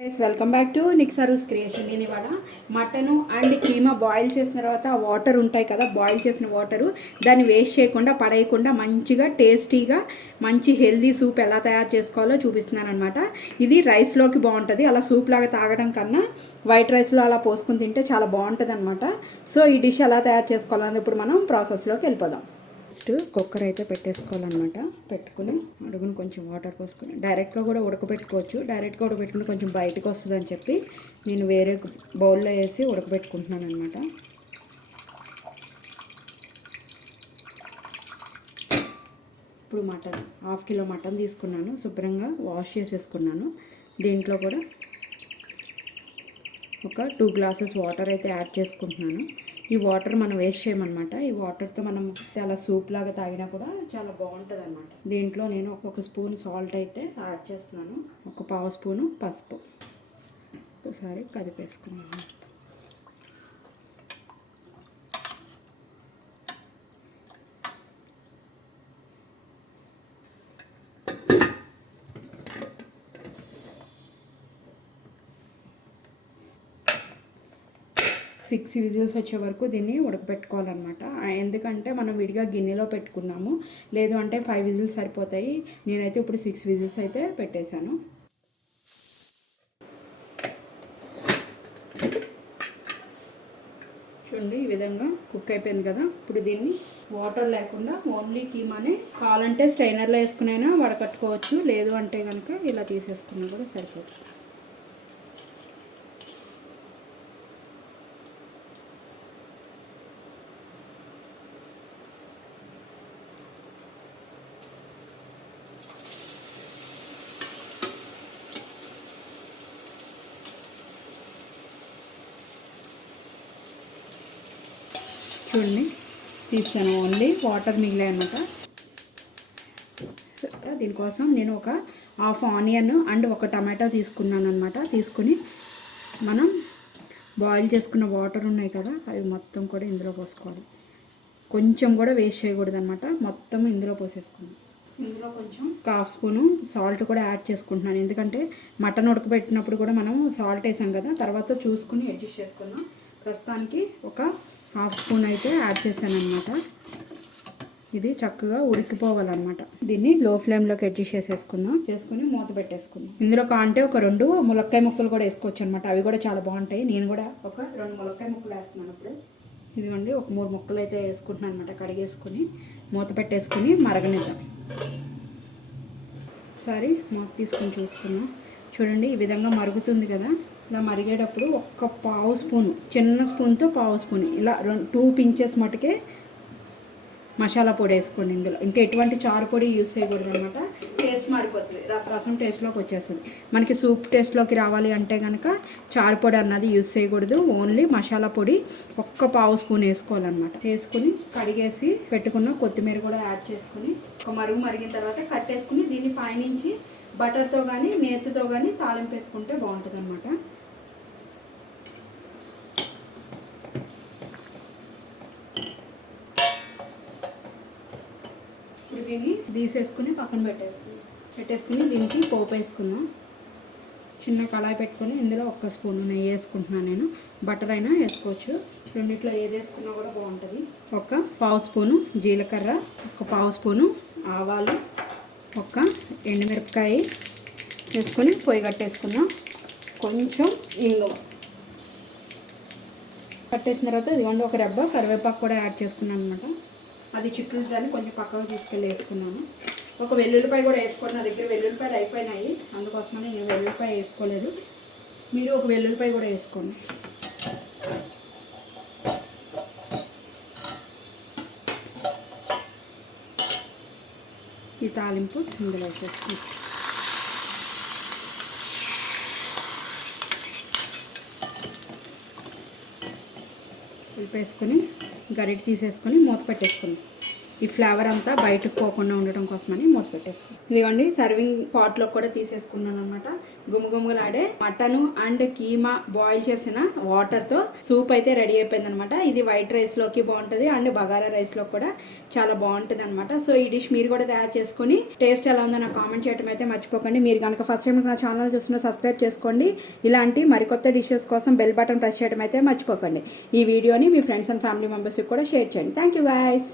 Welcome back to నిక్సరూస్ creation. నేను ఇవాళ మటను అండ్ కీమా బాయిల్ చేసిన తర్వాత ఆ వాటర్ ఉంటాయి కదా, బాయిల్ చేసిన వాటరు దాన్ని వేస్ట్ చేయకుండా పడేయకుండా మంచిగా టేస్టీగా మంచి హెల్దీ సూప్ ఎలా తయారు చేసుకోవాలో చూపిస్తున్నాను అనమాట. ఇది రైస్లోకి బాగుంటుంది. అలా సూప్ లాగా తాగడం కన్నా వైట్ రైస్లో అలా పోసుకుని తింటే చాలా బాగుంటుంది అనమాట. సో ఈ డిష్ ఎలా తయారు చేసుకోవాలని ఇప్పుడు మనం ప్రాసెస్లోకి వెళ్ళిపోదాం. ఫస్ట్ కుక్కర్ అయితే పెట్టేసుకోవాలన్నమాట. పెట్టుకుని అడుగుని కొంచెం వాటర్ పోసుకొని డైరెక్ట్గా కూడా ఉడకబెట్టుకోవచ్చు. డైరెక్ట్గా ఉడకబెట్టుకుంటే కొంచెం బయటకు వస్తుంది అని చెప్పి నేను వేరే బౌల్లో వేసి ఉడకబెట్టుకుంటున్నాను అనమాట. ఇప్పుడు మటన్ 1/2 కిలో మటన్ తీసుకున్నాను. శుభ్రంగా వాష్ చేసేసుకున్నాను. దీంట్లో కూడా ఒక 2 గ్లాసెస్ వాటర్ అయితే యాడ్ చేసుకుంటున్నాను. ఈ వాటర్ మనం వేస్ట్ చేయమన్నమాట. ఈ వాటర్తో మనం చాలా సూప్ లాగా తాగినా కూడా చాలా బాగుంటుంది అనమాట. దీంట్లో నేను ఒక స్పూన్ సాల్ట్ అయితే యాడ్ చేస్తున్నాను. 1/2 స్పూను పసుపు ఒకసారి కదిపేసుకున్నాను. 6 విజిల్స్ వచ్చే వరకు దీన్ని ఉడకపెట్టుకోవాలన్నమాట. ఎందుకంటే మనం విడిగా గిన్నెలో పెట్టుకున్నాము, లేదు అంటే 5 విజిల్స్ సరిపోతాయి. నేనైతే ఇప్పుడు 6 విజిల్స్ అయితే పెట్టేశాను. చూడండి, ఈ విధంగా కుక్ అయిపోయింది కదా. ఇప్పుడు దీన్ని వాటర్ లేకుండా ఓన్లీ కీమానే కావాలంటే స్ట్రైనర్లో వేసుకునైనా వడకట్టుకోవచ్చు, లేదు అంటే కనుక ఇలా తీసేసుకున్నా కూడా సరిపోతుంది. చూడండి, తీసాను, ఓన్లీ వాటర్ మిగిలాయి అన్నమాట. దీనికోసం నేను ఒక 1/2 ఆనియన్ అండ్ ఒక టమాటో తీసుకున్నాను అనమాట. తీసుకుని మనం బాయిల్ చేసుకున్న వాటర్ ఉన్నాయి కదా, అవి మొత్తం కూడా ఇందులో పోసుకోవాలి. కొంచెం కూడా వేస్ట్ చేయకూడదు అనమాట. మొత్తం ఇందులో పోసేసుకున్నాను. ఇందులో కొంచెం 1/2 స్పూను సాల్ట్ కూడా యాడ్ చేసుకుంటున్నాను. ఎందుకంటే మటన్ ఉడకబెట్టినప్పుడు కూడా మనం సాల్ట్ వేసాం కదా, తర్వాత చూసుకుని అడ్జస్ట్ చేసుకున్నాం. ప్రస్తుతానికి ఒక 1/2 స్పూన్ అయితే యాడ్ చేశాను అనమాట. ఇది చక్కగా ఉడికిపోవాలన్నమాట. దీన్ని లో ఫ్లేమ్లోకి అడ్జస్ట్ చేసేసుకుందాం. చేసుకుని మూత పెట్టేసుకుందాం. ఇందులో అంటే ఒక 2 ములక్కాయ ముక్కలు కూడా వేసుకోవచ్చు అనమాట. అవి కూడా చాలా బాగుంటాయి. నేను కూడా ఒక 2 ములక్కాయ ముక్కలు వేస్తున్నాను. అప్పుడు ఇదిగోండి, ఒక 3 ముక్కలు అయితే వేసుకుంటున్నాను అనమాట. కడిగేసుకుని మూత పెట్టేసుకుని మరగనిద్దాం. ఒకసారి మూత తీసుకొని చూసుకున్నాం. చూడండి, ఈ విధంగా మరుగుతుంది కదా. ఇలా మరిగేటప్పుడు 1/2 స్పూను, చిన్న స్పూన్తో 1/2 స్పూన్, ఇలా 2 పించెస్ మటుకే మసాలా పొడి వేసుకోండి. ఇందులో ఇంకా ఎటువంటి చారు పొడి యూజ్ చేయకూడదు అనమాట. టేస్ట్ మారిపోతుంది, రసం టేస్ట్లోకి వచ్చేస్తుంది. మనకి సూప్ టేస్ట్లోకి రావాలి అంటే కనుక చారు పొడి అన్నది యూజ్ చేయకూడదు. ఓన్లీ మసాలా పొడి 1/2 స్పూన్ వేసుకోవాలన్నమాట. వేసుకుని కడిగేసి పెట్టుకున్న కొత్తిమీర కూడా యాడ్ చేసుకుని ఒక మరిగిన తర్వాత కట్టేసుకుని దీన్ని పైనుంచి బటర్తో కానీ నేతితో కానీ తాలింపు వేసుకుంటే బాగుంటుంది అనమాట. ఇప్పుడు దీన్ని తీసేసుకుని పక్కన పెట్టేసుకుని దీనికి పోపు వేసుకుందాం. చిన్న కళాయి పెట్టుకొని ఇందులో 1 స్పూన్ నెయ్యి వేసుకుంటున్నాను. నేను బటర్ అయినా వేసుకోవచ్చు, రెండిట్లో ఏది వేసుకున్నా కూడా బాగుంటుంది. 1/2 స్పూను జీలకర్ర, 1/2 స్పూను ఆవాలు, 1 ఎండుమిరపకాయ వేసుకొని పొయ్యి కట్టేసుకున్నాం. కొంచెం ఇంగువ కట్టేసిన తర్వాత ఇదిగోండి, ఒక రెబ్బ కరివేపాకు కూడా యాడ్ చేసుకున్నాను అనమాట. అది చిక్కులు దాన్ని కొంచెం పక్కకు తీసుకెళ్ళి వేసుకున్నాను. ఒక వెల్లుల్లిపాయ కూడా వేసుకోండి. నా దగ్గర వెల్లుల్లిపాయలు అయిపోయినాయి, అందుకోసమని నేను వెల్లుల్లిపాయ వేసుకోలేదు. మీరు ఒక వెల్లుల్లిపాయ కూడా వేసుకోండి. ఈ తాలింపు ఇందులో వేసేసుకుంటాం. ఉల్లిపేసుకొని గరిటె తీసేసుకొని మూత పెట్టేసుకుందాం. ఈ ఫ్లేవర్ అంతా బయటకు పోకుండా ఉండటం కోసమని మూత పెట్టేసుకున్నాను. ఇదిగోండి సర్వింగ్ పాట్లో కూడా తీసేసుకున్నాను అనమాట. గుమగుమలాడే మటన్ అండ్ కీమా బాయిల్ చేసిన వాటర్తో సూప్ అయితే రెడీ అయిపోయింది అనమాట. ఇది వైట్ రైస్లోకి బాగుంటుంది అండ్ బగారా రైస్లో కూడా చాలా బాగుంటుంది అనమాట. సో ఈ డిష్ మీరు కూడా తయారు చేసుకుని టేస్ట్ ఎలా ఉందో నాకు కామెంట్ చేయడం అయితే మర్చిపోకండి. మీరు కనుక ఫస్ట్ టైం నా ఛానల్ చూస్తున్నా సబ్స్క్రైబ్ చేసుకోండి. ఇలాంటి మరికొత్త డిషెస్ కోసం బెల్ బటన్ ప్రెస్ చేయడం అయితే మర్చిపోకండి. ఈ వీడియోని మీ ఫ్రెండ్స్ అండ్ ఫ్యామిలీ మెంబర్స్కి కూడా షేర్ చేయండి. Thank you guys.